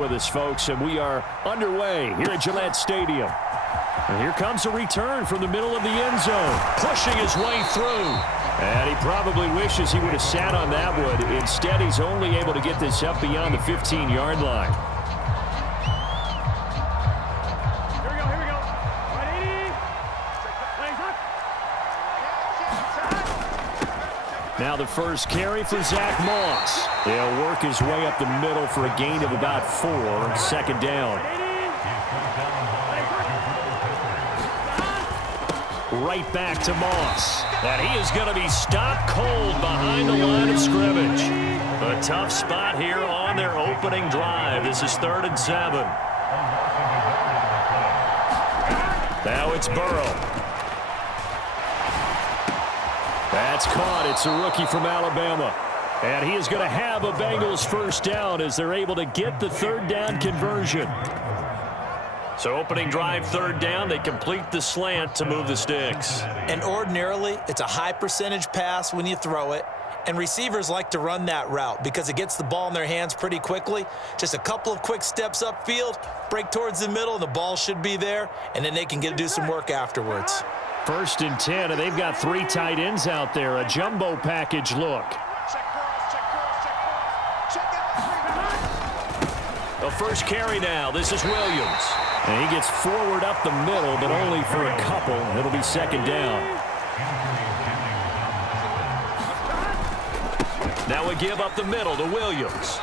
With us, folks, and we are underway here at Gillette Stadium. And here comes a return from the middle of the end zone, pushing his way through. And he probably wishes he would have sat on that one. Instead, he's only able to get this up beyond the 15-yard line. Here we go. All right, 80. Now the first carry for Zach Moss. He'll work his way up the middle for a gain of about 4, second down. Right back to Moss. And he is going to be stopped cold behind the line of scrimmage. A tough spot here on their opening drive. This is 3rd and 7. Now it's Burrow. That's caught. It's a rookie from Alabama. And he is going to have a Bengals first down as they're able to get the 3rd down conversion. So opening drive 3rd down, they complete the slant to move the sticks. And ordinarily, it's a high percentage pass when you throw it. And receivers like to run that route because it gets the ball in their hands pretty quickly. Just a couple of quick steps upfield, break towards the middle, and the ball should be there. And then they can do some work afterwards. 1st and 10, and they've got 3 tight ends out there. A jumbo package look. The first carry now. This is Williams. And he gets forward up the middle, but only for a couple. It'll be 2nd down. Now we give up the middle to Williams.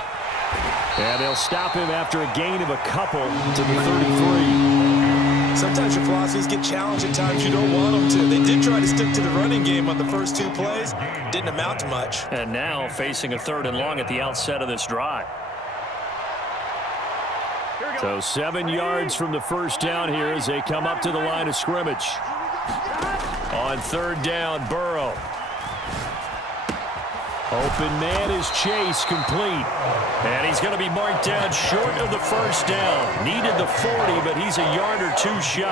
And they'll stop him after a gain of a couple to the 33. Sometimes your philosophies get challenged at times you don't want them to. They did try to stick to the running game on the first 2 plays. Didn't amount to much. And now facing a 3rd and long at the outset of this drive. So 7 yards from the first down here as they come up to the line of scrimmage. On 3rd down, Burrow. Open man is Chase, complete. And he's going to be marked down short of the first down. Needed the 40, but he's a yard or 2 shy.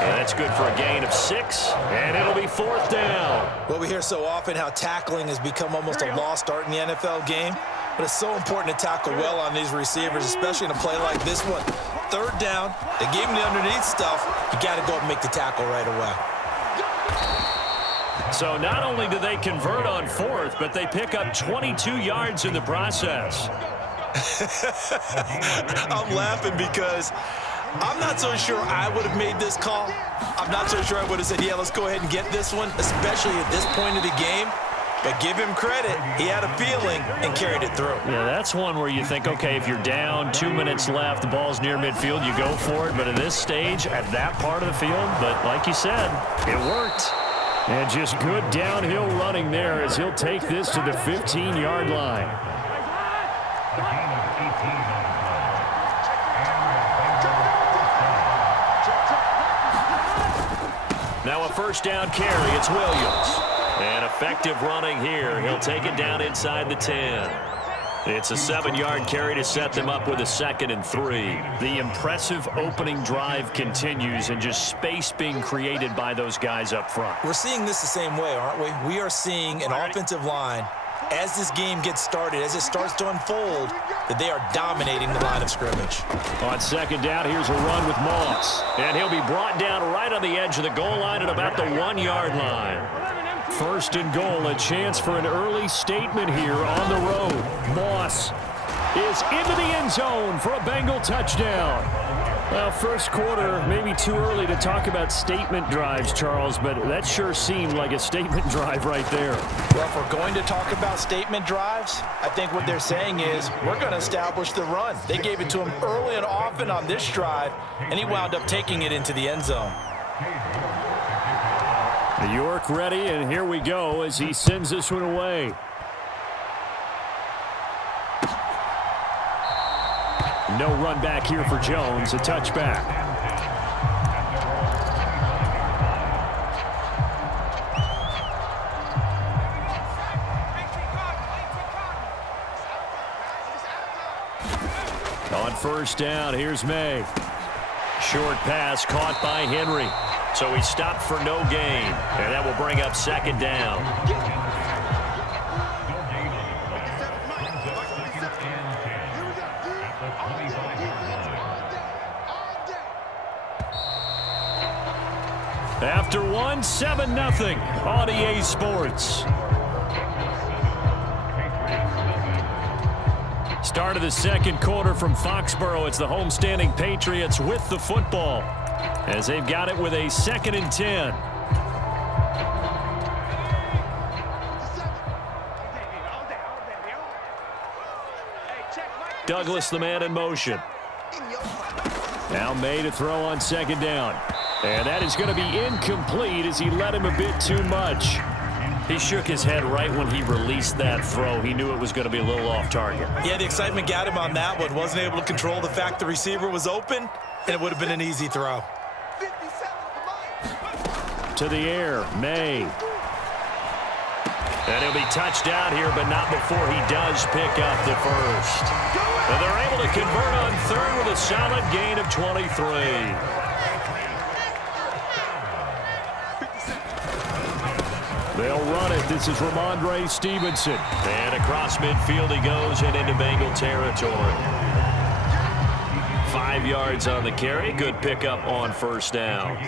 And that's good for a gain of 6, and it'll be 4th down. Well, we hear so often how tackling has become almost a lost art in the NFL game. But it's so important to tackle well on these receivers, especially in a play like this one. 3rd down, they gave him the underneath stuff. You got to go and make the tackle right away. So not only do they convert on 4th, but they pick up 22 yards in the process. I'm laughing because I'm not so sure I would have made this call. I'm not so sure I would have said, yeah, let's go ahead and get this one, especially at this point of the game. But give him credit. He had a feeling and carried it through. Yeah, that's one where you think, okay, if you're down, 2 minutes left, the ball's near midfield, you go for it. But at this stage, at that part of the field, but like you said, it worked. And just good downhill running there as he'll take this to the 15-yard line. Now a first down carry. It's Williams. And effective running here. He'll take it down inside the 10. It's a 7-yard carry to set them up with a 2nd and 3. The impressive opening drive continues and just space being created by those guys up front. We're seeing this the same way, aren't we? We are seeing an offensive line, as this game gets started, as it starts to unfold, that they are dominating the line of scrimmage. On 2nd down, here's a run with Moss. And he'll be brought down right on the edge of the goal line at about the 1-yard line. 1st and goal, a chance for an early statement here on the road. Moss is into the end zone for a Bengal touchdown. Well, first quarter, maybe too early to talk about statement drives, Charles, but that sure seemed like a statement drive right there. Well, if we're going to talk about statement drives, I think what they're saying is we're going to establish the run. They gave it to him early and often on this drive, and he wound up taking it into the end zone. York ready, and here we go as he sends this one away. No run back here for Jones, a touchback. On 1st down, here's May. Short pass caught by Henry. So he stopped for no gain, and that will bring up 2nd down. After one, 7-0 on EA Sports. Start of the second quarter from Foxborough. It's the homestanding Patriots with the football as they've got it with a 2nd and 10. Douglas, the man in motion. Now May to throw on 2nd down. And that is going to be incomplete as he led him a bit too much. He shook his head right when he released that throw. He knew it was going to be a little off target. Yeah, the excitement got him on that one. Wasn't able to control the fact the receiver was open, and it would have been an easy throw. To the air, May. And he'll be touched down here, but not before he does pick up the first. And they're able to convert on 3rd with a solid gain of 23. They'll run it. This is Ramondre Stevenson. And across midfield he goes and into Bengal territory. 5 yards on the carry. Good pickup on 1st down.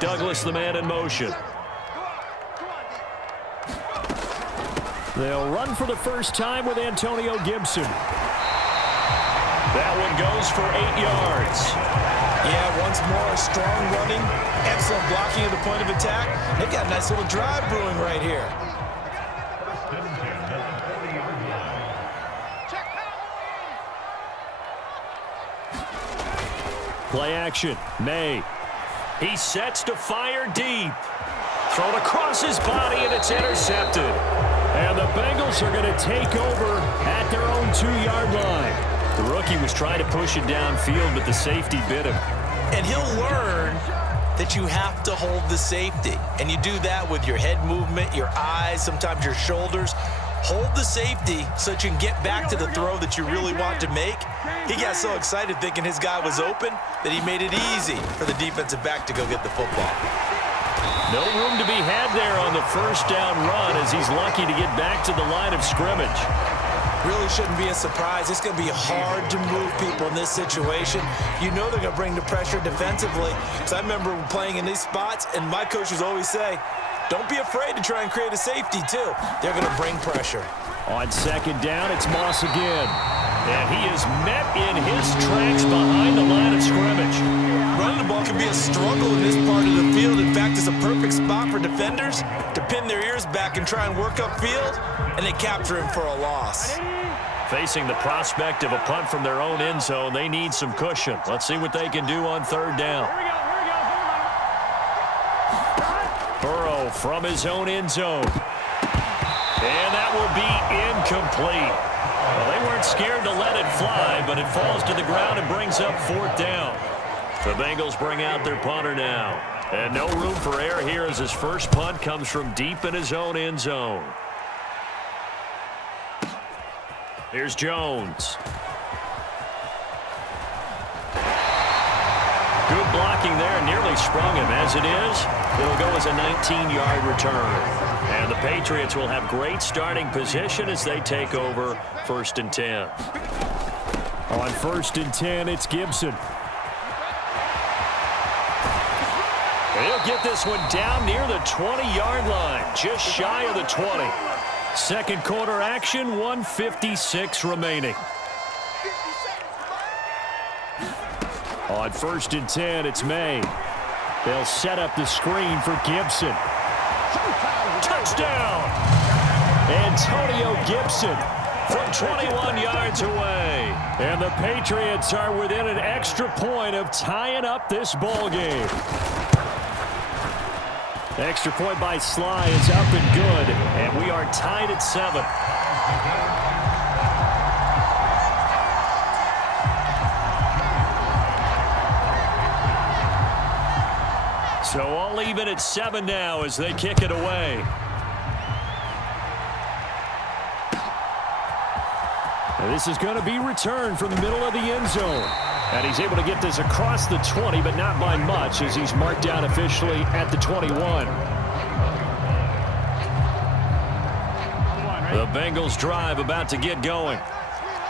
Douglas, the man in motion. They'll run for the first time with Antonio Gibson. That one goes for 8 yards. Yeah, once more, strong running, excellent blocking at the point of attack. They've got a nice little drive brewing right here. Play action, May. He sets to fire deep. Thrown across his body, and it's intercepted. And the Bengals are going to take over at their own 2-yard line. The rookie was trying to push it downfield, but the safety bit him. And he'll learn that you have to hold the safety. And you do that with your head movement, your eyes, sometimes your shoulders. Hold the safety so that you can get back to the throw that you really want to make. He got so excited thinking his guy was open that he made it easy for the defensive back to go get the football. No room to be had there on the 1st down run as he's lucky to get back to the line of scrimmage. Really shouldn't be a surprise. It's going to be hard to move people in this situation. You know they're going to bring the pressure defensively. Because I remember playing in these spots, and my coaches always say, don't be afraid to try and create a safety, too. They're going to bring pressure. On 2nd down, it's Moss again. And he is met in his tracks behind the line of scrimmage. Running the ball can be a struggle in this part of the field. In fact, it's a perfect spot for defenders to pin their ears back and try and work upfield, and they capture him for a loss. Facing the prospect of a punt from their own end zone, they need some cushion. Let's see what they can do on 3rd down. Burrow from his own end zone. And that will be incomplete. Well, they weren't scared to let it fly, but it falls to the ground and brings up 4th down. The Bengals bring out their punter now. And no room for error here as his first punt comes from deep in his own end zone. Here's Jones. Good blocking there, nearly sprung him. As it is, it'll go as a 19-yard return. And the Patriots will have great starting position as they take over 1st and 10. On 1st and 10, it's Gibson. He'll get this one down near the 20-yard line, just shy of the 20. 2nd quarter action, 1:56 remaining. On 1st and 10, it's May. They'll set up the screen for Gibson. Touchdown! Antonio Gibson from 21 yards away. And the Patriots are within an extra point of tying up this ball game. Extra point by Sly is up and good, and we are tied at 7. So all even at 7 now as they kick it away. And this is going to be returned from the middle of the end zone. And he's able to get this across the 20, but not by much as he's marked down officially at the 21. The Bengals drive about to get going.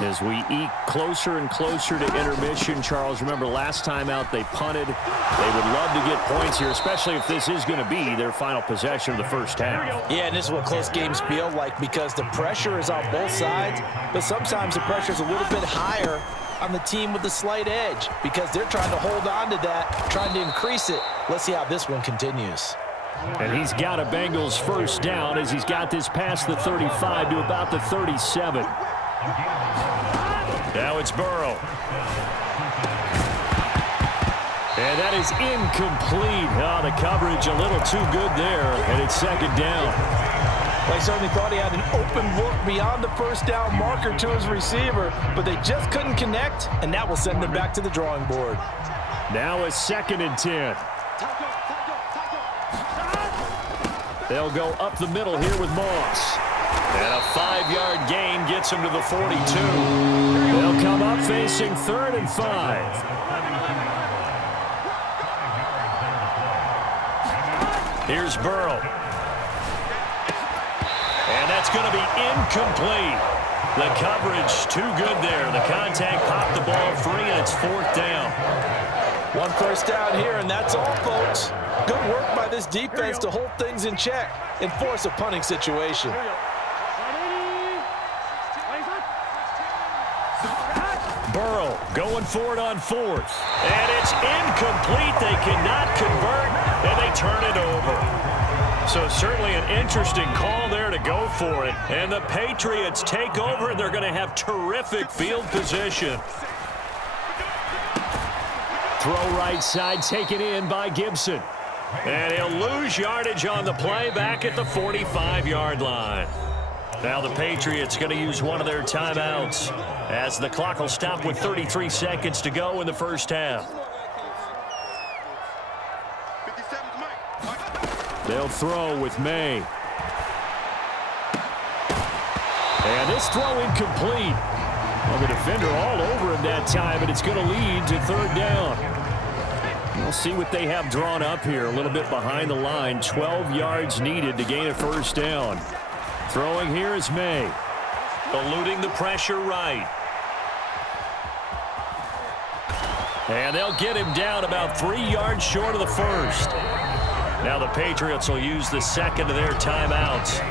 As we eke closer and closer to intermission, Charles, remember last time out they punted. They would love to get points here, especially if this is going to be their final possession of the first half. Yeah, and this is what close games feel like because the pressure is on both sides, but sometimes the pressure is a little bit higher on the team with the slight edge because they're trying to hold on to that, trying to increase it. Let's see how this one continues. And he's got a Bengals first down as he's got this past the 35 to about the 37. Now it's Burrow. And that is incomplete. Oh, the coverage a little too good there, and it's second down. They certainly thought he had an open look beyond the first down marker to his receiver, but they just couldn't connect, and that will send them back to the drawing board. Now a 2nd and 10. They'll go up the middle here with Moss. And a 5-yard gain gets him to the 42. They'll come up facing 3rd and 5. Here's Burrow. And that's going to be incomplete. The coverage too good there. The contact popped the ball free, and it's 4th down. One first down here, and that's all, folks. Good work by this defense to hold things in check and force a punting situation. Burrow going for it on 4th. And it's incomplete. They cannot convert, and they turn it over. So certainly an interesting call there to go for it. And the Patriots take over, and they're going to have terrific field position. Throw right side taken in by Gibson. And he'll lose yardage on the play back at the 45-yard line. Now the Patriots going to use one of their timeouts as the clock will stop with 33 seconds to go in the first half. They'll throw with May. And this throw incomplete. Well, the defender all over him that time, but it's going to lead to 3rd down. We'll see what they have drawn up here. A little bit behind the line. 12 yards needed to gain a first down. Throwing here is May. Eluding the pressure right. And they'll get him down about 3 yards short of the first. Now the Patriots will use the 2nd of their timeouts.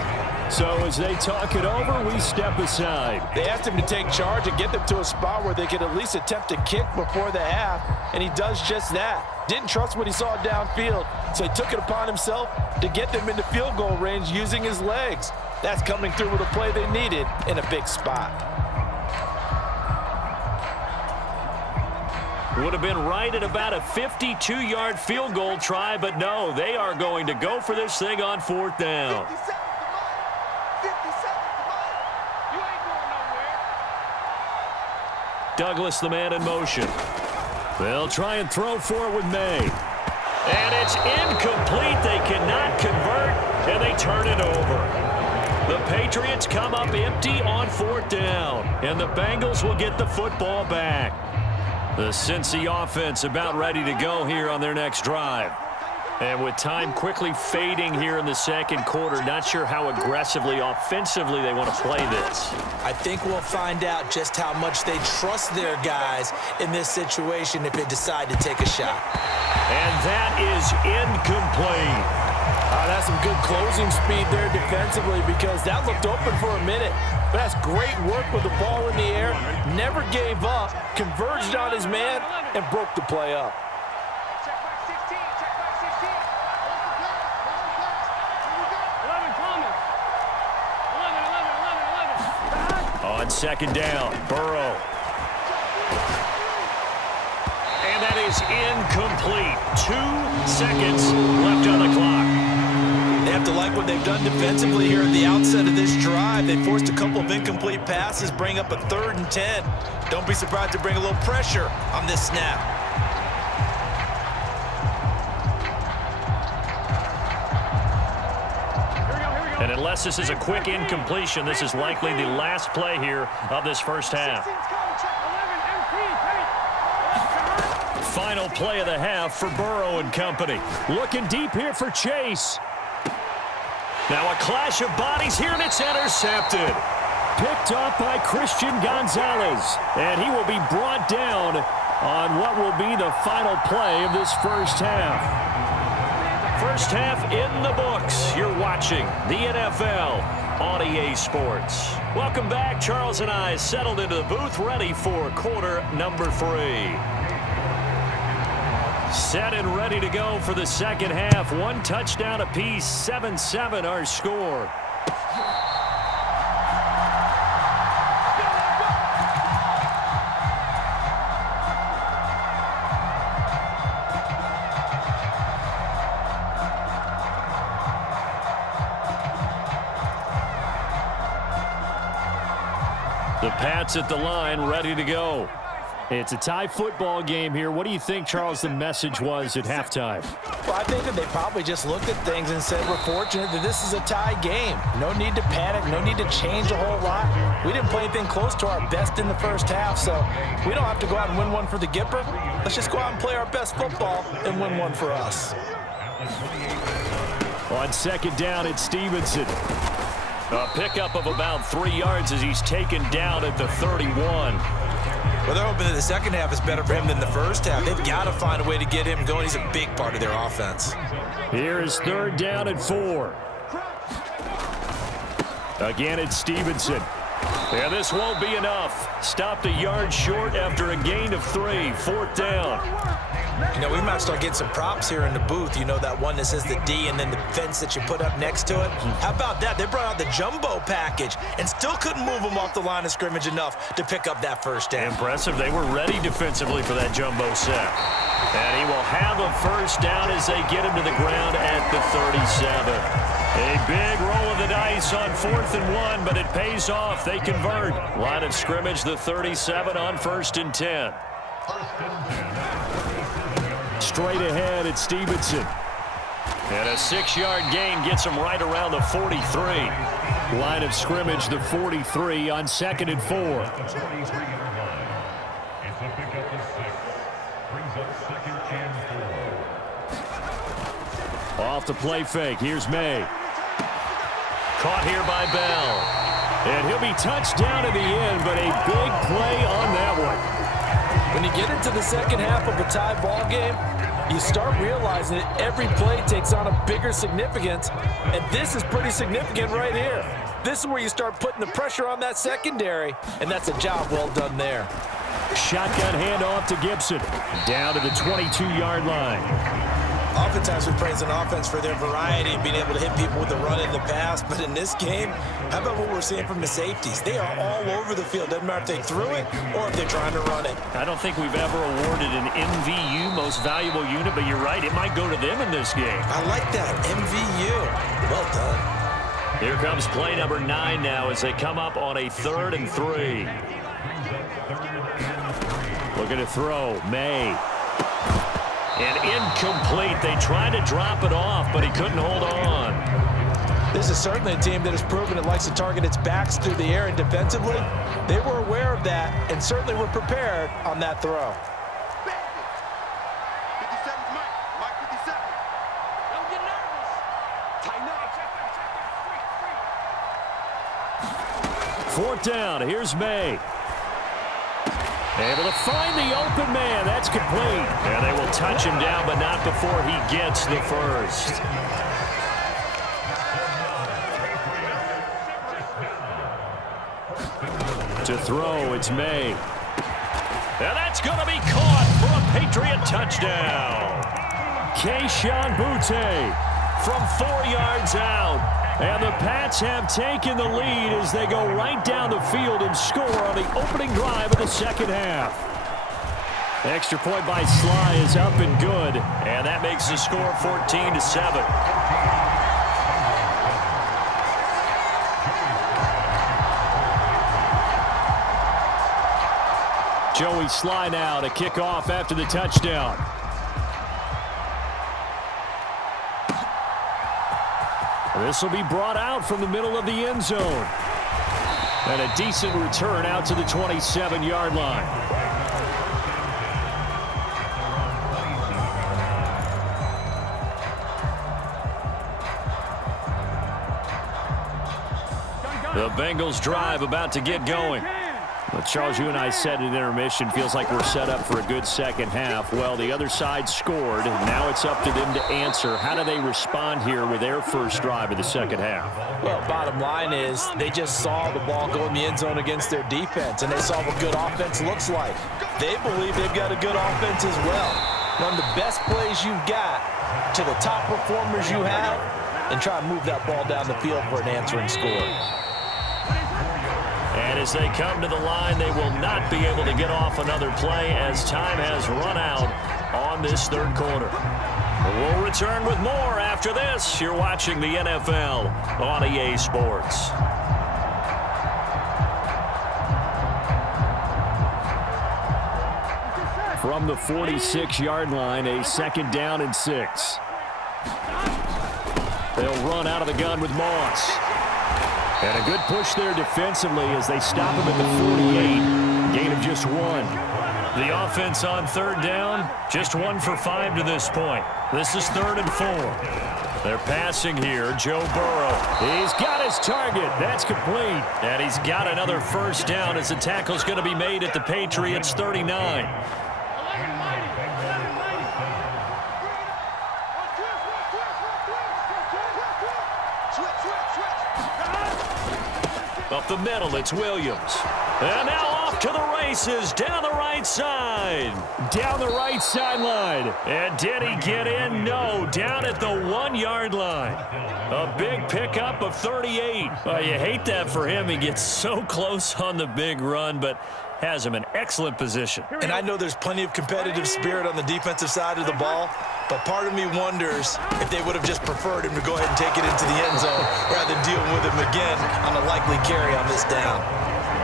So as they talk it over, we step aside. They asked him to take charge and get them to a spot where they could at least attempt to kick before the half, and he does just that. Didn't trust what he saw downfield, so he took it upon himself to get them into field goal range using his legs. That's coming through with a play they needed in a big spot. Would have been right at about a 52-yard field goal try, but no, they are going to go for this thing on 4th down. Douglas, the man in motion. They'll try and throw for it with May. And it's incomplete. They cannot convert, and they turn it over. The Patriots come up empty on 4th down, and the Bengals will get the football back. The Cincy offense about ready to go here on their next drive. And with time quickly fading here in the 2nd quarter, not sure how aggressively, offensively they want to play this. I think we'll find out just how much they trust their guys in this situation if they decide to take a shot. And that is incomplete. That's some good closing speed there defensively because that looked open for a minute. But that's great work with the ball in the air. Never gave up, converged on his man, and broke the play up. On 2nd down, Burrow. And that is incomplete. 2 seconds left on the clock. They have to like what they've done defensively here at the outset of this drive. They forced a couple of incomplete passes, bring up a 3rd and 10. Don't be surprised to bring a little pressure on this snap. And unless this is a quick incompletion, this is likely the last play here of this first half. Final play of the half for Burrow and company. Looking deep here for Chase. Now a clash of bodies here, and it's intercepted. picked off by Christian Gonzalez. And he will be brought down on what will be the final play of this first half. First half in the books. You're watching the NFL on EA Sports. Welcome back. Charles and I settled into the booth, ready for quarter number 3. Set and ready to go for the second half. 1 touchdown apiece, 7-7 our score. The Pats at the line, ready to go. It's a tie football game here. What do you think, Charles, the message was at halftime? Well, I think that they probably just looked at things and said, we're fortunate that this is a tie game. No need to panic, no need to change a whole lot. We didn't play anything close to our best in the first half, so we don't have to go out and win one for the Gipper. Let's just go out and play our best football and win one for us. On second down, it's Stevenson. A pickup of about 3 yards as he's taken down at the 31. Well, they're hoping that the second half is better for him than the first half. They've got to find a way to get him going. He's a big part of their offense. Here is third down and 4. Again, it's Stevenson. Yeah, this won't be enough. Stopped a yard short after a gain of 3. Fourth down. You know, we might start getting some props here in the booth. You know, that one that says the D and then the fence that you put up next to it. How about that? They brought out the jumbo package and still couldn't move him off the line of scrimmage enough to pick up that first down. Impressive. They were ready defensively for that jumbo set. And he will have a first down as they get him to the ground at the 37. A big roll of the dice on 4th and 1, but it pays off. They convert. Line of scrimmage, the 37 on 1st and 10. Straight ahead, it's Stevenson. And a 6-yard gain gets him right around the 43. Line of scrimmage, the 43 on 2nd and 4. Off the play fake. Here's May. Caught here by Bell. And he'll be touched down in the end, but a big play on that one. When you get into the second half of a tie ball game, you start realizing that every play takes on a bigger significance, and this is pretty significant right here. This is where you start putting the pressure on that secondary, and that's a job well done there. Shotgun handoff to Gibson. Down to the 22-yard line. Oftentimes we praise an offense for their variety and being able to hit people with the run in the pass, but in this game, how about what we're seeing from the safeties? They are all over the field. Doesn't matter if they threw it or if they're trying to run it. I don't think we've ever awarded an MVU, most valuable unit, but you're right, it might go to them in this game. I like that, MVU. Well done. Here comes play number 9 now as they come up on a 3rd and 3. Looking to throw, May. And incomplete. They tried to drop it off, but he couldn't hold on. This is certainly a team that has proven it likes to target its backs through the air and defensively. They were aware of that and certainly were prepared on that throw. 4th down. Here's May. Able to find the open man. That's complete. And they will touch him down, but not before he gets the first. To throw, it's May. And that's going to be caught for a Patriot touchdown. Keyshawn Butte from 4 yards out. And the Pats have taken the lead as they go right down the field and score on the opening drive of the second half. Extra point by Sly is up and good. And that makes the score 14-7. Joey Sly now to kick off after the touchdown. This will be brought out from the middle of the end zone. And a decent return out to the 27-yard line. Gun. The Bengals drive about to get going. Well, Charles, you and I said at intermission, feels like we're set up for a good second half. Well, the other side scored. Now it's up to them to answer. How do they respond here with their first drive of the second half? Well, bottom line is they just saw the ball go in the end zone against their defense, and they saw what good offense looks like. They believe they've got a good offense as well. Run the best plays you've got to the top performers you have, and try to move that ball down the field for an answering score. And as they come to the line, they will not be able to get off another play as time has run out on this third quarter. We'll return with more after this. You're watching the NFL on EA Sports. From the 46-yard line, a 2nd down and 6. They'll run out of the gun with Moss. And a good push there defensively as they stop him at the 48. Gain of just 1. The offense on 3rd down, just 1 for 5 to this point. This is 3rd and 4. They're passing here. Joe Burrow. He's got his target. That's complete. And he's got another first down as the tackle's going to be made at the Patriots 39. Up the middle, it's Williams. And now off to the races, down the right side. Down the right sideline. And did he get in? No, down at the 1-yard line. A big pickup of 38. Well, you hate that for him. He gets so close on the big run, but has him in excellent position. And I know there's plenty of competitive spirit on the defensive side of the ball, but part of me wonders if they would have just preferred him to go ahead and take it into the end zone rather than dealing with him again on a likely carry on this down.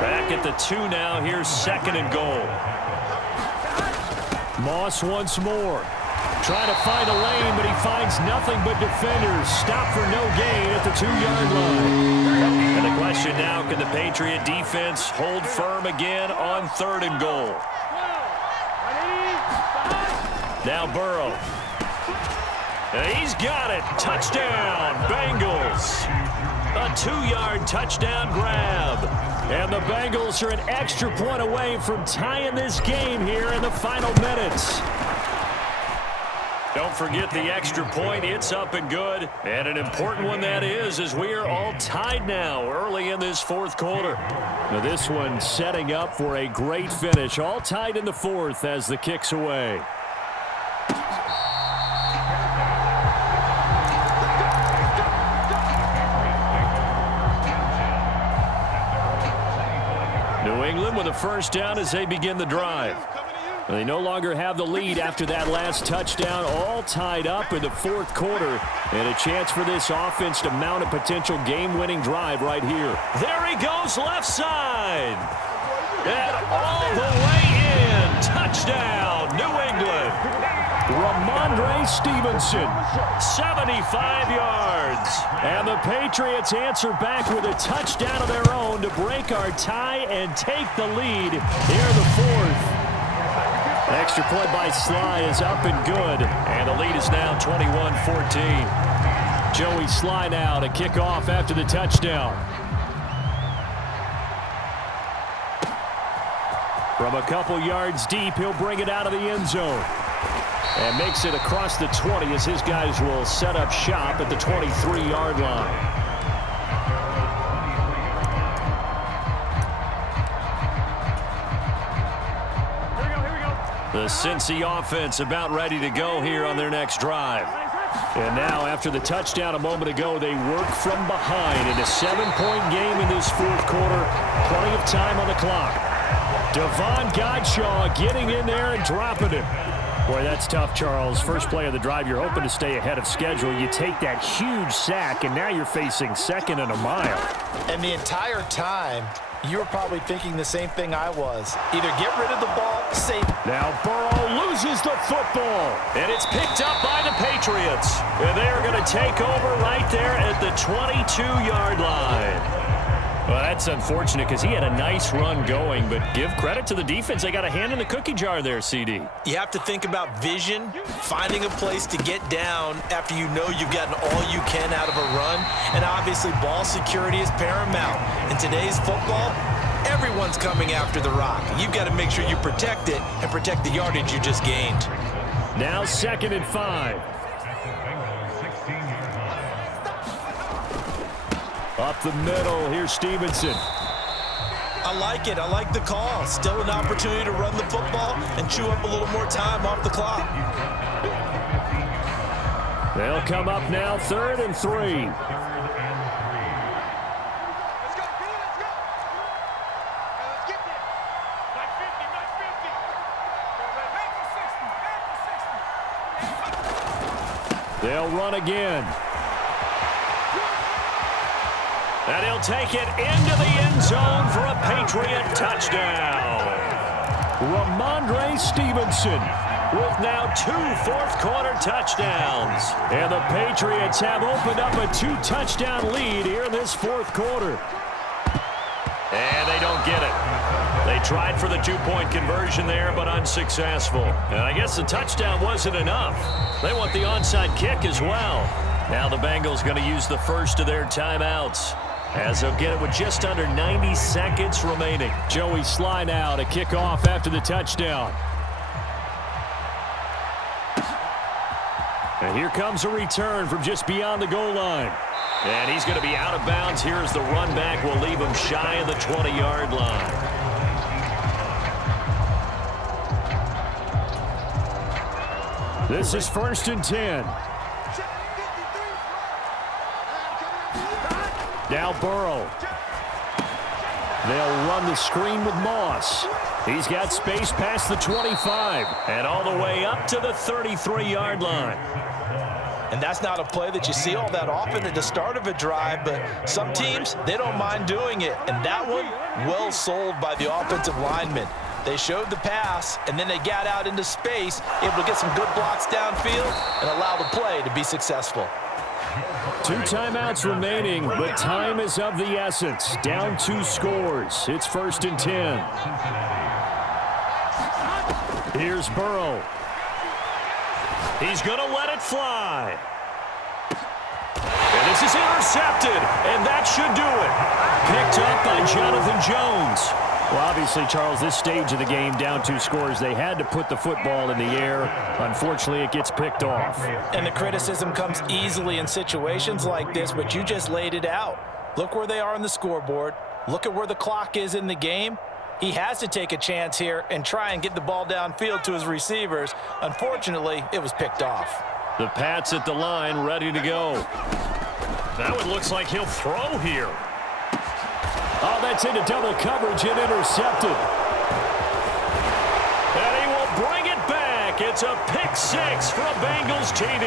Back at the 2 now. Here's 2nd and goal. Moss once more. Trying to find a lane, but he finds nothing but defenders. Stop for no gain at the 2-yard line. And the question now, can the Patriot defense hold firm again on 3rd and goal? Now Burrow. And he's got it. Touchdown, Bengals. A 2-yard touchdown grab. And the Bengals are an extra point away from tying this game here in the final minutes. Don't forget the extra point. It's up and good. And an important one that is, as we are all tied now early in this 4th quarter. Now this one setting up for a great finish. All tied in the 4th as the kick's away. New England with a first down as they begin the drive. They no longer have the lead after that last touchdown, all tied up in the 4th quarter, and a chance for this offense to mount a potential game-winning drive right here. There he goes, left side. And all the way in. Touchdown, New England. Ramondre Stevenson, 75 yards. And the Patriots answer back with a touchdown of their own to break our tie and take the lead here in the 4th. Extra point by Sly is up and good. And the lead is now 21-14. Joey Sly now to kick off after the touchdown. From a couple yards deep, he'll bring it out of the end zone. And makes it across the 20 as his guys will set up shop at the 23-yard line. The Cincy offense about ready to go here on their next drive. And now, after the touchdown a moment ago, they work from behind in a 7-point game in this 4th quarter. Plenty of time on the clock. Devon Godshaw getting in there and dropping it. Boy, that's tough, Charles. First play of the drive, you're hoping to stay ahead of schedule. You take that huge sack, and now you're facing 2nd and a mile. And the entire time, you were probably thinking the same thing I was. Either get rid of the ball, save. Now Burrow loses the football, and it's picked up by the Patriots. And they are going to take over right there at the 22-yard line. Well, that's unfortunate because he had a nice run going, but give credit to the defense. They got a hand in the cookie jar there, CD. You have to think about vision, finding a place to get down after you know you've gotten all you can out of a run, and obviously ball security is paramount. In today's football, everyone's coming after the rock. You've got to make sure you protect it and protect the yardage you just gained. Now 2nd and 5. Up the middle, here's Stevenson. I like it. I like the call. Still an opportunity to run the football and chew up a little more time off the clock. They'll come up now 3rd and 3. They'll run again. And he'll take it into the end zone for a Patriot touchdown. Ramondre Stevenson with now 2 fourth-quarter touchdowns. And the Patriots have opened up a 2-touchdown lead here in this 4th quarter. And they don't get it. They tried for the 2-point conversion there, but unsuccessful. And I guess the touchdown wasn't enough. They want the onside kick as well. Now the Bengals going to use the first of their timeouts, as they'll get it with just under 90 seconds remaining. Joey Sly now to kick off after the touchdown. And here comes a return from just beyond the goal line. And he's going to be out of bounds here as the run back will leave him shy of the 20-yard line. This is 1st and 10. Now Burrow. They'll run the screen with Moss. He's got space past the 25 and all the way up to the 33-yard line. And that's not a play that you see all that often at the start of a drive, but some teams, they don't mind doing it. And that one, well sold by the offensive lineman. They showed the pass, and then they got out into space, able to get some good blocks downfield and allow the play to be successful. 2 timeouts remaining, but time is of the essence. Down 2 scores. It's 1st and 10. Here's Burrow. He's going to let it fly. And this is intercepted, and that should do it. Picked up by Jonathan Jones. Well, obviously, Charles, this stage of the game, down 2 scores, they had to put the football in the air. Unfortunately, it gets picked off. And the criticism comes easily in situations like this, but you just laid it out. Look where they are on the scoreboard. Look at where the clock is in the game. He has to take a chance here and try and get the ball downfield to his receivers. Unfortunately, it was picked off. The Pats at the line, ready to go. That one looks like he'll throw here. Oh, that's into double coverage and intercepted. And he will bring it back. It's a pick 6 for a Bengals TD.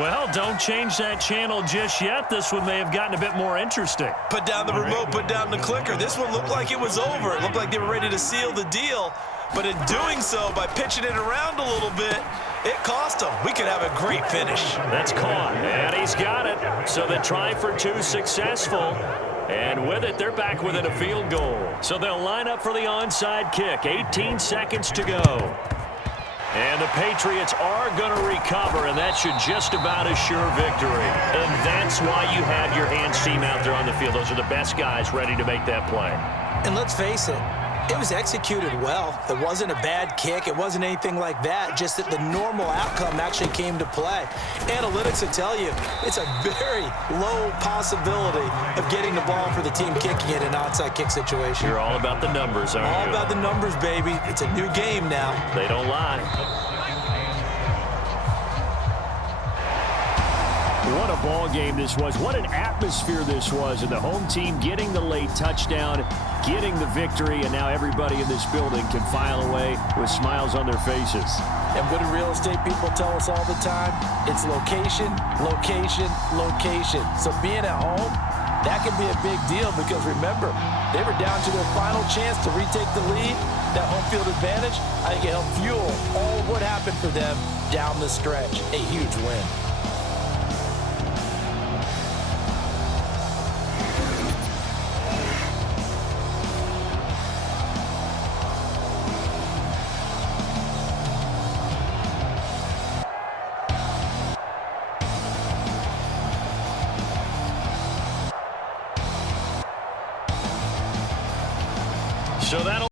Well, don't change that channel just yet. This one may have gotten a bit more interesting. Put down the remote, put down the clicker. This one looked like it was over. It looked like they were ready to seal the deal. But in doing so, by pitching it around a little bit, it cost them. We could have a great finish. That's caught, and he's got it. So the try for 2 successful. And with it, they're back within a field goal. So they'll line up for the onside kick. 18 seconds to go. And the Patriots are going to recover, and that should just about assure victory. And that's why you have your hands team out there on the field. Those are the best guys ready to make that play. And let's face it, it was executed well. It wasn't a bad kick. It wasn't anything like that, just that the normal outcome actually came to play. Analytics will tell you it's a very low possibility of getting the ball for the team kicking it in an onside kick situation. You're all about the numbers, aren't you? All about the numbers, baby. It's a new game now. They don't lie. What a ball game this was. What an atmosphere this was. And the home team getting the late touchdown, getting the victory, and now everybody in this building can file away with smiles on their faces. And what do real estate people tell us all the time? It's location, location, location. So being at home, that can be a big deal because remember, they were down to their final chance to retake the lead. That home field advantage, I think it helped fuel all of what happened for them down the stretch. A huge win. So that'll